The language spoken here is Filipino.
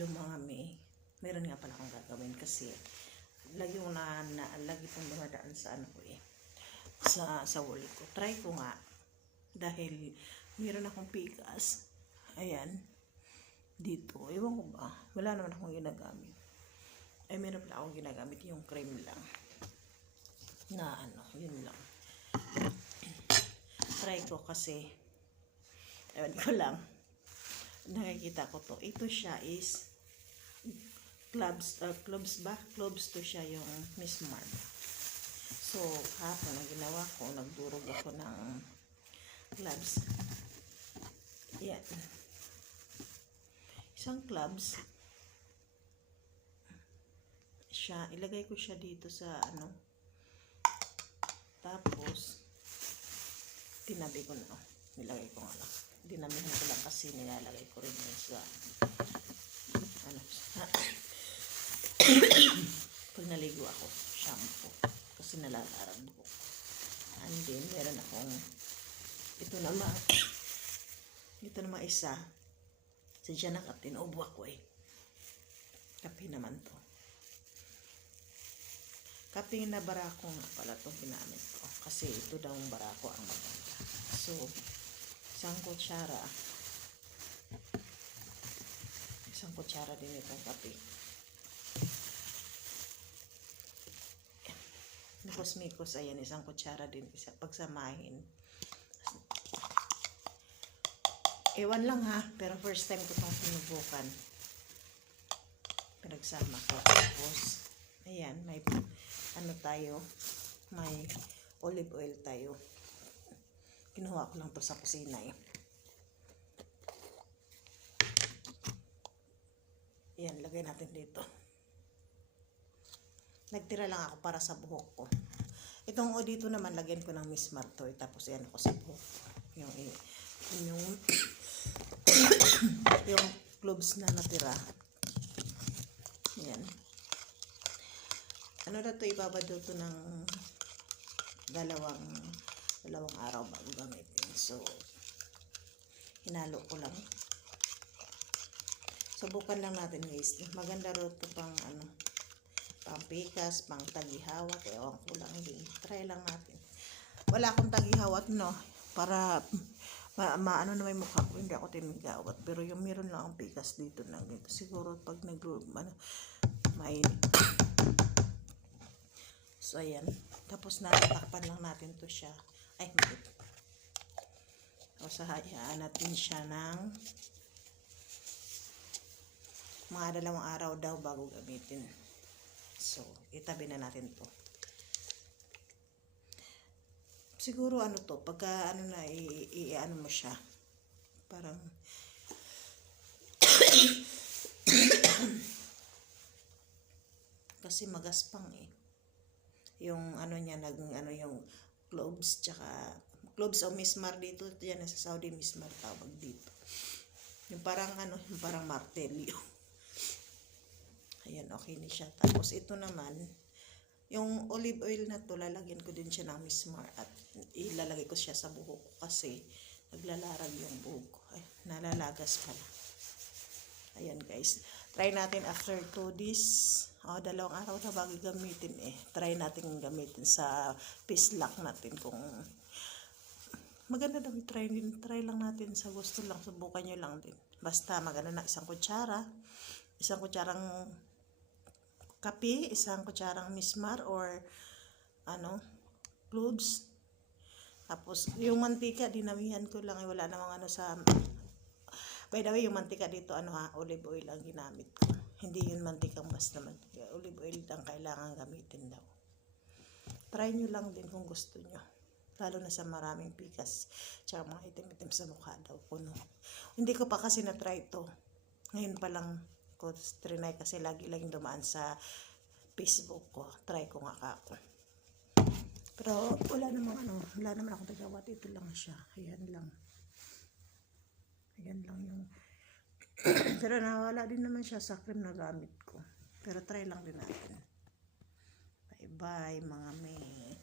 Hello mga may, meron nga pala akong gagawin kasi lagi pong dumadaan sa ano ko sa wall ko. Try ko nga dahil meron akong pikas. Ayan, dito. Ewan ko ba, wala naman akong ginagamit. Ay, meron pala akong ginagamit yung cream lang. Na ano, yun lang. Try ko kasi, ewan ko lang. Nakikita ko to. Ito siya is cloves ba? Cloves to siya yung Miss Mark. So, hapon ang ginawa ko, nagdurog ako ng cloves. Yan. Isang cloves. Siya, ilagay ko siya dito sa ano. Tapos, tinabi ko na. Nilagay ko nga lang. Dinamihan ko lang kasi nilalagay ko rin yun sa ano, pag naligo ako, shampoo kasi nalalarag ko. And then meron akong ito naman isa sadya na tinubo ako kape naman to, kape na barako nga pala itong ginamit ko kasi ito daw ang barako ang maganda. So isang kutsara din itong kape. Mikos-mikos, ayan, isang kutsara din, isa pagsamahin. Ewan lang ha, pero first time ko itong sinubukan. Pinagsama ko. Tapos, ayan, may ano tayo, may olive oil tayo. Kinuha ko lang to sa kusina Ayan, lagay natin dito. Nagtira lang ako para sa buhok ko. Itong dito naman, lagyan ko ng Miss Mark to. Tapos yan ako sa buhok. Yung cloves na natira. Yan. Ano na to, ibabad to ng dalawang araw bago gamitin. So, hinalo ko lang. Subukan lang natin guys. Maganda ro ito pang ano, pang pikas, pang tagihawat. Ewan ko lang din. Try lang natin. Wala akong tagihawat no. Para maano na may mukha ko. Hindi ako tinigawat. Pero yung meron lang akong pikas dito na dito. Siguro pag mainit. So ayan. Tapos natatakpan lang natin to siya. Ay, mait. Tapos hayaan natin siya ng mga 2 araw daw bago gamitin. So, itabi na natin to. Siguro ano to, pagka ano na, ano mo siya. Parang kasi magaspang yung ano niya, yung cloves, tsaka cloves o Miss Mark dito, yan sa Saudi Miss Mark tawag dito. Yung parang ano, yung parang martelyo. Ayan, okay na siya. Tapos ito naman, yung olive oil na to, lalagyan ko din siya ng Miss Mark at ilalagay ko siya sa buhok ko kasi naglalarag yung buhok ko. Ay, nalalagas pala. Ayan guys. Try natin after 2 days. 2 araw na bago gamitin Try natin gamitin sa pislak natin kung maganda daw. Try lang natin sa gusto lang. Subukan nyo lang din. Basta maganda na isang kutsarang kape, isang kutsarang Miss Mark or ano, cloves. Tapos yung mantika, dinamihan ko lang. Wala namang ano sa, by the way, yung mantika dito, olive oil ang ginamit ko. Hindi yun mantikang basta mantika. Olive oil ang kailangan gamitin daw. Try nyo lang din kung gusto nyo. Lalo na sa maraming pikas. Tsaka mga itim-itim sa mukha daw. Puno. Hindi ko pa kasi na-try ito. Ngayon pa lang ko trinay kasi lagi lang dumaan sa Facebook ko. Try ko nga ako. Pero wala naman akong tagawat. Ito lang siya. Ayan lang yung pero nawala din naman siya sa cream na gamit ko. Pero try lang din natin. Bye bye mga may.